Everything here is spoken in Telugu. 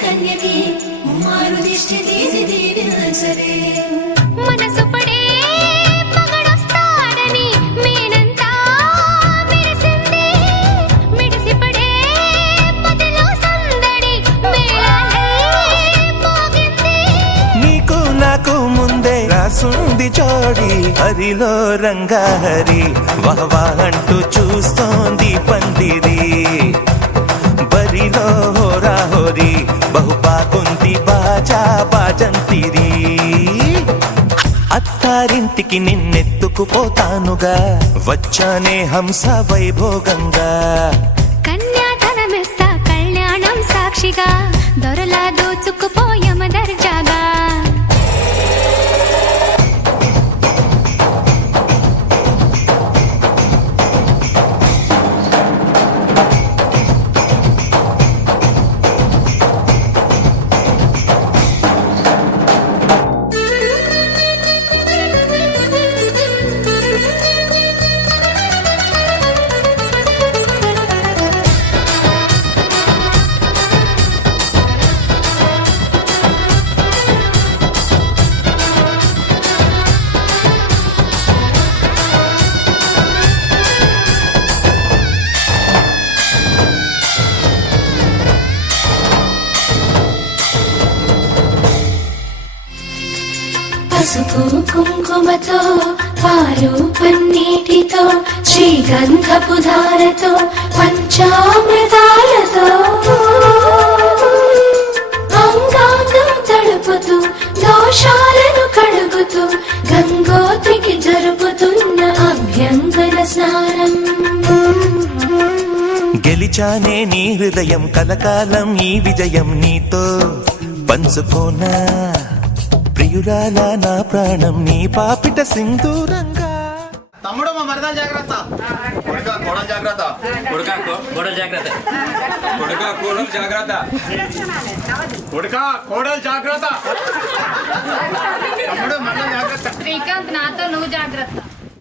కన్యకి ముమ్మారు దిష్టి తీసి దీవించరే మనసు పడే మగడొస్తాడని మేనంతా మెరిసింది మిడిసి పడే మదిలో సందడి మేళాలై మోగింది నీకు నాకు ముందే రాసుంది జోడి హరిలో రంగా హరి వహవా అంటూ చూస్తోంది పందిరి బరిలో హోరా హోరి బహుబాగుంది బాజా బాజంతిరి అత్తారింటికి నిన్నెత్తుకుపోతానుగా వచ్చానే హంస వైభోగంగా కన్యాధనమిస్తా కళ్యాణం సాక్షిగా దొరలా దోచుకుపోయమ దర్జాగా పసుపు కుంకుమతో పాలు పన్నీటితో శ్రీగంధపు ధారతో పంచామృతాలతో అంగాంగం తడుపుతూ దోషాలను కడుగుతూ గంగోత్రికి జరుపుతున్న అభ్యంగన స్నానం గెలిచానే నీ హృదయం కలకాలం ఈ విజయం నీతో పంచుకోనా ప్రియురాలా నా ప్రాణం నీ పాపిట సింధూరంగా తమ్ముడు మా మరదలు జాగ్రత్త కొడుక కోడలు జాగ్రత్త కొడుకా కోడలు జాగ్రత్త కొడుకా కోడలు జాగ్రత్త కొడుక కోడలు జాగ్రత్త తమ్ముడు మరదలు జాగ్రత్త శ్రీకాంత్ నాతో నువ్వు జాగ్రత్త